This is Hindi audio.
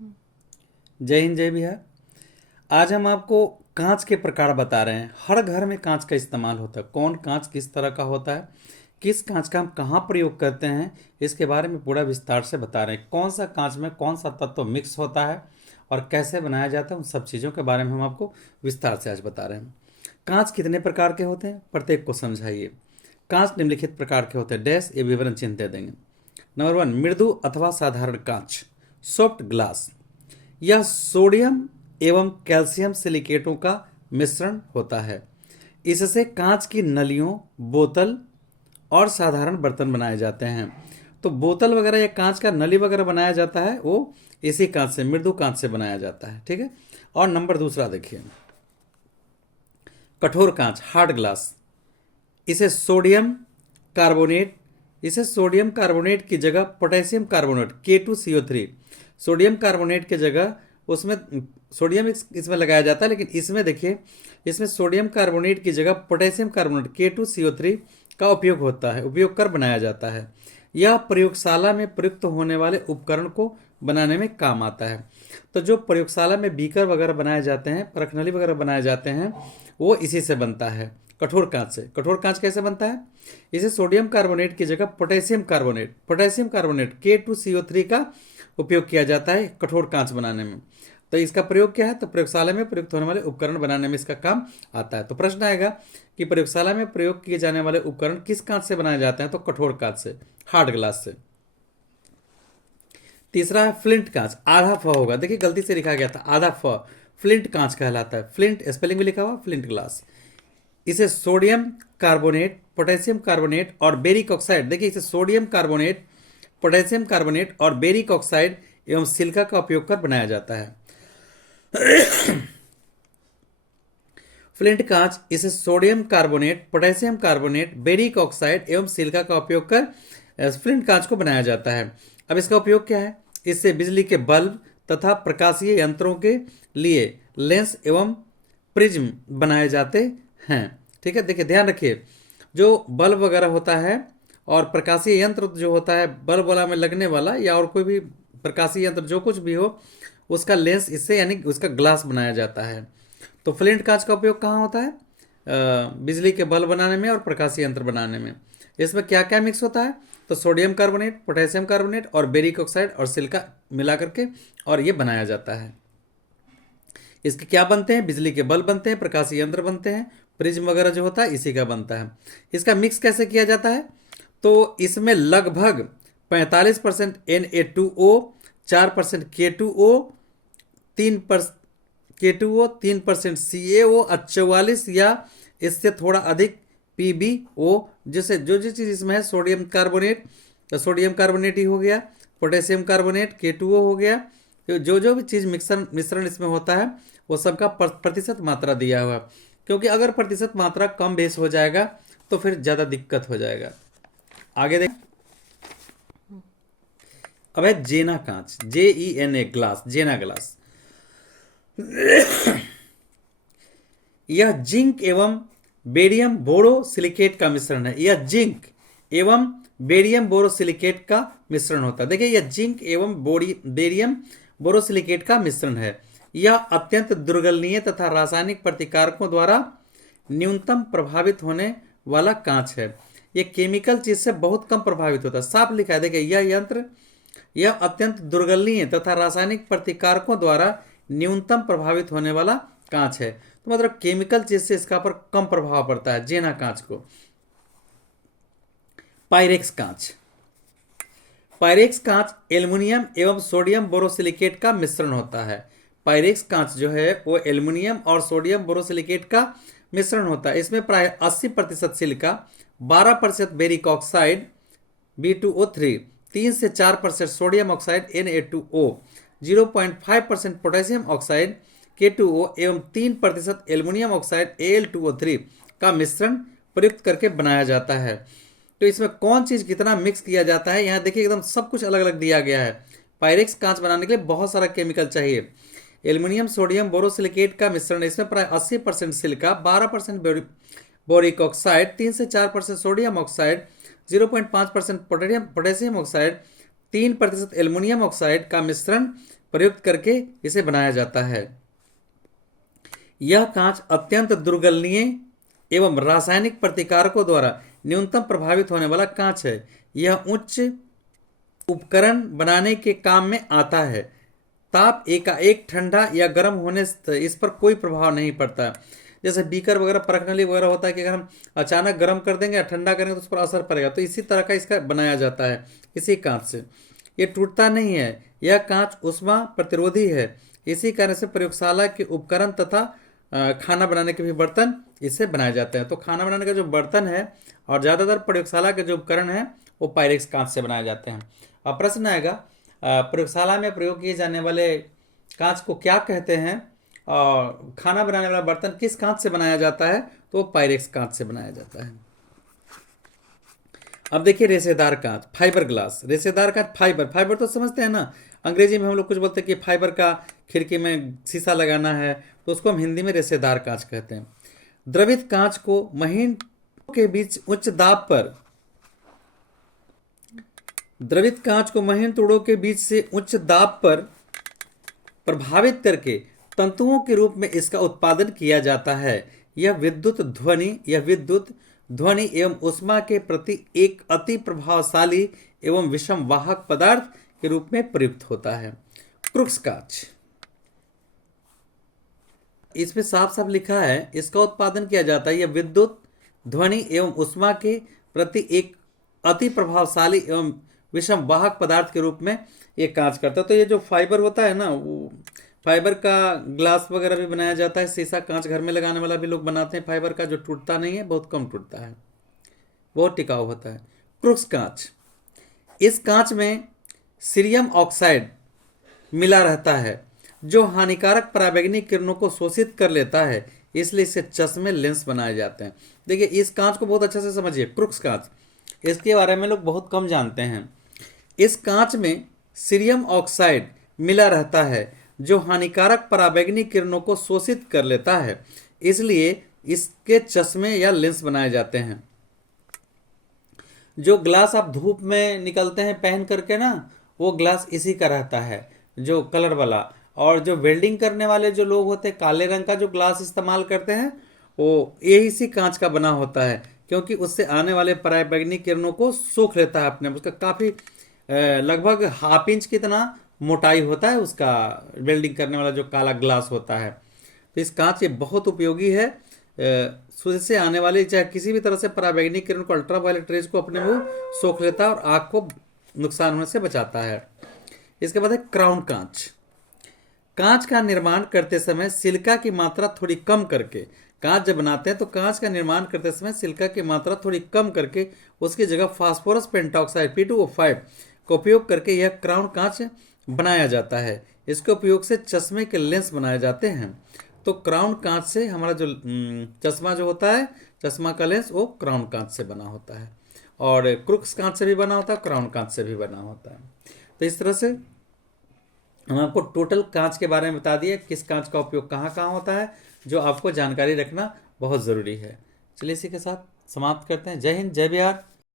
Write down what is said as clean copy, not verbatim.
जय हिंद जय बिहार। आज हम आपको कांच के प्रकार बता रहे हैं। हर घर में कांच का इस्तेमाल होता है। कौन कांच किस तरह का होता है, किस कांच का हम कहाँ प्रयोग करते हैं, इसके बारे में पूरा विस्तार से बता रहे हैं। कौन सा कांच में कौन सा तत्व मिक्स होता है और कैसे बनाया जाता है, उन सब चीज़ों के बारे में हम आपको विस्तार से आज बता रहे हैं। कांच कितने प्रकार के होते हैं, प्रत्येक को समझाइए। कांच निम्नलिखित प्रकार के होते हैं, डैश ये विवरण चिन्ह दे देंगे। नंबर 1, मृदु अथवा साधारण कांच, सॉफ्ट ग्लास। यह सोडियम एवं कैल्शियम सिलिकेटों का मिश्रण होता है। इससे कांच की नलियों, बोतल और साधारण बर्तन बनाए जाते हैं। तो बोतल वगैरह या कांच का नली वगैरह बनाया जाता है, वो इसी कांच से, मृदु कांच से बनाया जाता है। ठीक है। और नंबर दूसरा देखिए, कठोर कांच, हार्ड ग्लास। इसे सोडियम कार्बोनेट इसे सोडियम कार्बोनेट की जगह potassium carbonate K2CO3, sodium carbonate की जगह उसमें सोडियम इसमें लगाया जाता है, लेकिन इसमें देखिए, इसमें सोडियम कार्बोनेट की जगह पोटेशियम कार्बोनेट K2CO3 का उपयोग कर बनाया जाता है। यह प्रयोगशाला में प्रयुक्त होने वाले उपकरण को बनाने में काम आता है। तो जो प्रयोगशाला में बीकर वगैरह बनाए जाते हैं, परखनली वगैरह बनाए जाते हैं, वो इसी से बनता है, कठोर कांच से। कठोर कांच कैसे बनता है? इसे सोडियम कार्बोनेट की जगह पोटेशियम कार्बोनेट K2CO3 का उपयोग किया जाता है कठोर कांच बनाने में। तो इसका प्रयोग क्या है? तो प्रयोगशाला में प्रयुक्त होने वाले उपकरण बनाने में इसका काम आता है। तो प्रश्न आएगा कि प्रयोगशाला में प्रयोग किए जाने वाले उपकरण किस कांच से बनाए जाते हैं? तो कठोर कांच से, हार्ड ग्लास से। तीसरा है फ्लिंट कांच, आधा फ होगा, देखिए गलती से लिखा गया था आधा फ, फ्लिंट कांच कहलाता है। फ्लिंट स्पेलिंग में लिखा हुआ, फ्लिंट ग्लास। इसे सोडियम कार्बोनेट, पोटेशियम कार्बोनेट और बेरिक ऑक्साइड, देखिए इसे सोडियम कार्बोनेट, पोटेशियम कार्बोनेट और बेरिक ऑक्साइड एवं सिलिका का उपयोग कर बनाया जाता है। फ्लिंट कांच, इसे sodium carbonate, potassium carbonate, बेरिक oxide एवं सिलिका का उपयोग कर फ्लिंट कांच को बनाया जाता है। अब इसका उपयोग क्या है? इससे बिजली के बल्ब तथा प्रकाशीय यंत्रों के लिए लेंस एवं प्रिज्म बनाए जाते हैं। ठीक है, देखिए ध्यान रखिए, जो बल्ब वगैरह होता है और प्रकाशीय यंत्र जो होता है, बल्ब वाला में लगने वाला या और कोई भी प्रकाशीय यंत्र जो कुछ भी हो, उसका लेंस इससे यानी उसका ग्लास बनाया जाता है। तो फ्लिंट कांच का उपयोग कहाँ होता है? बिजली के बल्ब बनाने में और प्रकाशीय यंत्र बनाने में। इसमें क्या क्या मिक्स होता है? तो सोडियम कार्बोनेट, पोटेशियम कार्बोनेट और बेरिक ऑक्साइड और सिलिका मिला करके और ये बनाया जाता है। इसके क्या बनते हैं? बिजली के बल्ब बनते हैं, प्रकाशीय यंत्र बनते हैं, प्रिज्म वगैरह जो होता है इसी का बनता है। इसका मिक्स कैसे किया जाता है? तो इसमें लगभग 45% Na2O, 4% K2O, 3% CaO और 44 या इससे थोड़ा अधिक PbO, जैसे जो चीज़ इसमें है, सोडियम कार्बोनेट तो सोडियम कार्बोनेट ही हो गया, पोटेशियम कार्बोनेट K2O हो गया। तो जो भी चीज़ मिश्रण इसमें होता है वो सबका प्रतिशत मात्रा दिया हुआ, क्योंकि अगर प्रतिशत मात्रा कम बेस हो जाएगा तो फिर ज़्यादा दिक्कत हो जाएगा। आगे देख, अब है जेना कांच, JENA ग्लास, जेना ग्लास। यह जिंक एवं बेरियम बोरोसिलिकेट का मिश्रण है। यह जिंक एवं बेरियम बोरोसिलिकेट का मिश्रण होता है। देखिए, यह जिंक एवं बेरियम बोरोसिलिकेट का मिश्रण है। यह अत्यंत दुर्गलनीय तथा रासायनिक प्रतिकारकों द्वारा न्यूनतम प्रभावित होने वाला कांच है। यह केमिकल चीज से बहुत कम प्रभावित होता है, साफ लिखा है। देखिए, यह अत्यंत दुर्गलनीय तथा रासायनिक प्रतिकारकों द्वारा न्यूनतम प्रभावित होने वाला कांच है। तो मतलब केमिकल चीज से इसका पर कम प्रभाव पड़ता है, जेना कांच को। पायरेक्स कांच, पायरेक्स कांच एल्युमिनियम एवं सोडियम बोरोसिलिकेट का मिश्रण होता है। पायरेक्स कांच जो है वो एल्युमिनियम और सोडियम बोरोसिलिकेट का मिश्रण होता है। इसमें प्राय 80% सिलिका, 12% बेरिक ऑक्साइड B2O3, 3 से 4% sodium oxide Na2O, 0.5% potassium oxide K2O एवं 3% एल्युमिनियम ऑक्साइड Al2O3 का मिश्रण प्रयुक्त करके बनाया जाता है। तो इसमें कौन चीज कितना मिक्स किया जाता है, यहाँ देखिए एकदम सब कुछ अलग अलग दिया गया है। पायरेक्स कांच बनाने के लिए बहुत सारा केमिकल चाहिए। एल्युमिनियम सोडियम बोरोसिलिकेट का मिश्रण, इसमें प्राय 80% सिलिका, 12% बोरिक ऑक्साइड, 3 से 4% sodium oxide, 0.5% potassium oxide, 3% aluminium oxide का मिश्रण प्रयुक्त करके इसे बनाया जाता है। यह कांच अत्यंत दुर्गलनीय एवं रासायनिक प्रतिकारकों द्वारा न्यूनतम प्रभावित होने वाला कांच है। यह उच्च उपकरण बनाने के काम में आता है। ताप एकाएक ठंडा या गर्म होने से इस पर कोई प्रभाव नहीं पड़ता। जैसे बीकर वगैरह परखनली वगैरह होता है कि अगर हम अचानक गर्म कर देंगे या ठंडा करेंगे तो उस पर असर पड़ेगा, तो इसी तरह का इसका बनाया जाता है इसी कांच से। ये टूटता नहीं है। यह कांच ऊष्मा प्रतिरोधी है। इसी कारण से प्रयोगशाला के उपकरण तथा खाना बनाने के भी बर्तन इससे बनाए जाते हैं। तो खाना बनाने का जो बर्तन है और ज़्यादातर प्रयोगशाला के जो उपकरण हैं वो पायरेक्स कांच से बनाए जाते हैं। अब प्रश्न आएगा, प्रयोगशाला में प्रयोग किए जाने वाले कांच को क्या कहते हैं और खाना बनाने वाला बर्तन किस कांच से बनाया जाता है? तो वो पायरेक्स कांच से बनाया जाता है। अब देखिए रेशेदार कांच, फाइबर ग्लास। रेशेदार कांच, फाइबर तो समझते हैं ना, अंग्रेजी में हम लोग कुछ बोलते हैं कि फाइबर का खिड़की में शीशा लगाना है, तो उसको हम हिंदी में रेशेदार कांच कहते हैं। द्रवित कांच को महीन के बीच उच्च दाब पर द्रवित कांच को महीन तोड़ों के बीच से उच्च दाब पर प्रभावित करके तंतुओं के रूप में इसका उत्पादन किया जाता है। यह विद्युत ध्वनि एवं ऊष्मा के प्रति एक अति प्रभावशाली एवं विषम वाहक पदार्थ के रूप में प्रयुक्त होता है। क्रुक्स कांच, इसमें साफ साफ लिखा है इसका उत्पादन किया जाता है। यह विद्युत ध्वनि एवं ऊष्मा के प्रति एक अति प्रभावशाली एवं विषम वाहक पदार्थ के रूप में ये कांच करता है। तो ये जो फाइबर होता है ना, वो फाइबर का ग्लास वगैरह भी बनाया जाता है। शीशा कांच घर में लगाने वाला भी लोग बनाते हैं फाइबर का, जो टूटता नहीं है, बहुत कम टूटता है, बहुत टिकाऊ होता है। क्रुक्स कांच, इस कांच में सीरियम ऑक्साइड मिला रहता है जो हानिकारक पराबैंगनी किरणों को शोषित कर लेता है, इसलिए इससे चश्मे लेंस बनाए जाते हैं। देखिए इस कांच को बहुत अच्छे से समझिए, क्रुक्स कांच, इसके बारे में लोग बहुत कम जानते हैं। इस कांच में सीरियम ऑक्साइड मिला रहता है जो हानिकारक पराबैंगनी किरणों को शोषित कर लेता है, इसलिए इसके चश्मे या लेंस बनाए जाते हैं। जो ग्लास आप धूप में निकलते हैं पहन करके ना, वो ग्लास इसी का रहता है, जो कलर वाला। और जो वेल्डिंग करने वाले जो लोग होते हैं, काले रंग का जो ग्लास इस्तेमाल करते हैं, वो यही इसी कांच का बना होता है, क्योंकि उससे आने वाले पराबैंगनी किरणों को सोख लेता है अपने। उसका काफ़ी लगभग ½ इंच कितना मोटाई होता है उसका, वेल्डिंग करने वाला जो काला ग्लास होता है। तो इस कांच ये बहुत उपयोगी है। सूर्य से आने वाली चाहे किसी भी तरह से पराबैंगनी किरण को, अल्ट्रावायलेट रेज को अपने मुंह सोख लेता है और आँख को नुकसान होने से बचाता है। इसके बाद है क्राउन कांच। कांच का निर्माण करते समय सिलिका की मात्रा थोड़ी कम करके, कांच जब बनाते हैं तो कांच का निर्माण करते समय सिलिका की मात्रा थोड़ी कम करके उसकी जगह फास्फोरस पेंटॉक्साइड P2O5 का उपयोग करके यह क्राउन कांच बनाया जाता है। इसके उपयोग से चश्मे के लेंस बनाए जाते हैं। तो क्राउन कांच से हमारा जो चश्मा जो होता है, चश्मा का लेंस, वो क्राउन कांच से बना होता है। और क्रुक्स कांच से भी बना होता है, क्राउन कांच से भी बना होता है। तो इस तरह से हम आपको टोटल कांच के बारे में बता दिए, किस कांच का उपयोग कहाँ कहाँ होता है, जो आपको जानकारी रखना बहुत ज़रूरी है। चलिए इसी के साथ समाप्त करते हैं। जय हिंद, जय बिहार।